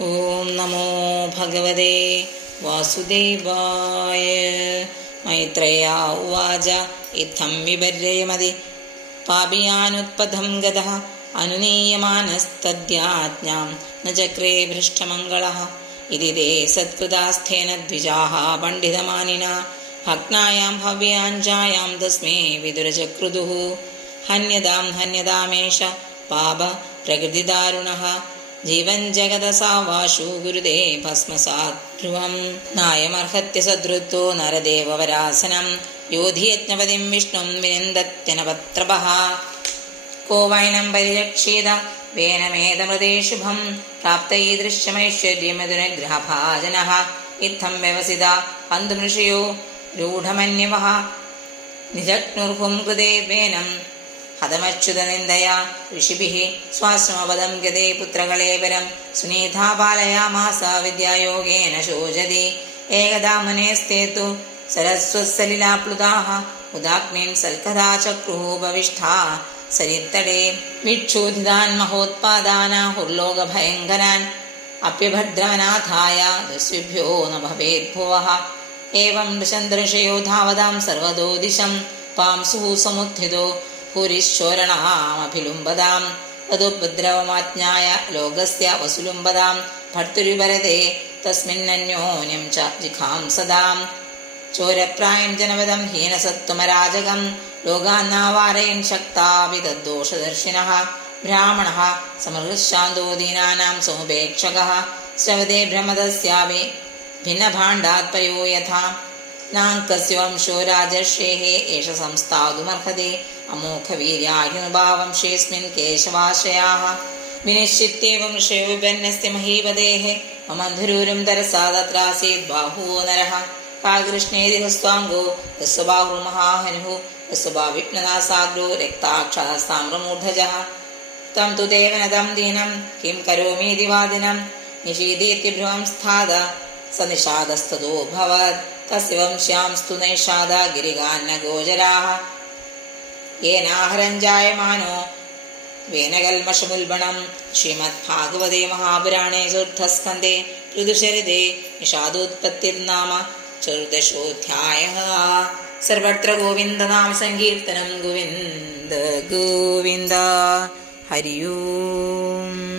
ഓം നമോ ഭഗവതേ വാസുദേവായ. മൈത്രേയ ഉവാച ഇത്തം വിപര്യമതി പാപിയാനുത്പഥം ഗതഃ അനുനീയമാനസ്തദ്യാജ്ഞാം ന ചക്രേ ഭ്രഷ്ടമംഗളഃ. ഇതി തേ സത്കൃതാസ്ഥേന ദ്വിജാഃ പണ്ഡിതമാനിനാ ഭഗ്നായാം ഭവ്യാഞ്ജായാം തസ്മൈ വിദുരചക്രുദുഃ. ഹന്യതാമേഷ പാപ പ്രകൃതിദാരുണഃ ജീവൻ ജഗതസാവാശു ഗുരുദേ ഭസ്മസാത് ധ്രുവം. നായമർഹത്യ സദൃത്തോ നരദേവവരാസനം യോധിയജ്ഞപതിം വിഷ്ണും വിനിന്ദത്യനപത്രപഃ. കോ വൈനം പരിരക്ഷീത വേനമേതമൃതേ ശുഭം പ്രാപ്തൈദൃശ്യമൈശ്വര്യമധുരഗ്രഹഭാജനഃ. ഇത്തം വ്യവസിത അന്തുമൃഷയോ രൂഢമന്യവഃ നിജഗ്നുർഹും കൃതേ വേനം ഹതമച്യുതനിന്ദയാ ഋഷിഭിഃ സ്വാശ്രമപദം ഗതേ പുത്രകളേവരം സുനീതാ പാലയാമാസ വിദ്യായോഗേന ശോചതി. ഏകദാ മുനേസ്തേ തു സരസ്വത്സലിലാപ്ലുതാഃ ഉദാഗ്നിം സൽക്കഥാ ചക്രുഃ ഉപവിഷ്ടാ സരിത്തടേ. വിക്ഷൂധിതാൻ മഹോത്പാദാനാഹുർലോകഭയങ്കരാൻ അപ്യഭദ്രമനാഥായ ദസ്യുഭ്യോ ന ഭവേദ്ഭുവഃ. ഏവം ദൃശന്തഋഷയോ ധാവതാം സർവതോ ദിശം പാംസുഃ സമുത്ഥിതോ ഭൂരിശ്ചോരണാമഭിലുംബതാം. തതുപദ്രവമാജ്ഞായ ലോകസ്യ വസുലുംബതാം ഭർത്തുരുപരതേ തസ്മിന്നന്യോന്യം ച ജിഘാംസതാം. ചോരപ്രായം ജനപദം ഹീനസത്വമരാജകം ലോകാന്നാവാരയൻ ശക്താപി തദ്ദോഷദർശിനഃ. ബ്രാഹ്മണഃ സമഹൃശാന്തോ ദീനാനാം സമുപേക്ഷകഃ ശ്രവതേ ഭ്രമദസ്യാപി ഭിന്നഭാണ്ഡാത്പയോ യഥാ. നാങ്കസ്യ വംശോ രാജർഷേഃ ഏഷ സംസ്ഥാതുമർഹതി അമോഘവീര്യാഹിനുഭാവംശേऽസ്മിन् കേശവാശ്രയാः. വിനിശ്ചിത്യേവം ഋഷയോ വിപന്നസ്യ മഹീപതേഃ മമന്ധുരൂരും തരസാ തത്രാസീത് ബാഹുവോ നരः. കാകൃഷ്ണേതി ഹസ്വാംഗോ ഹസ്വബാഹുർമഹാഹനുഃ ഹസ്വഭാവിഘ്നനാസാഗ്രോ രക്താക്ഷः സാമ്രമൂർധജः. തം തു ദേവനതം ദീനം കിം കരോമീതി വാദിനം നിഷീദേത്യ ഭ്രുവം സ്ഥാത സ നിഷാദസ്തതോऽഭവത്. തസ്യ വംശ്യാംസ്തു നൈഷാദാ ഗിരികാന്നഗോചരാः യേനാഹരം ജായമാനോ വേനകൽമഷമുൽബണം. ശ്രീമദ്ഭാഗവതേ മഹാപുരാണേ ചതുർത്ഥസ്കന്ധേ ഋതുശരിതേ നിഷാദോത്പത്തിർനാമ ചതുർദശോऽധ്യായഃ. സർവത്ര ഗോവിന്ദനാമ സങ്കീർത്തനം. ഗോവിന്ദ ഗോവിന്ദ. ഹരി ഓം.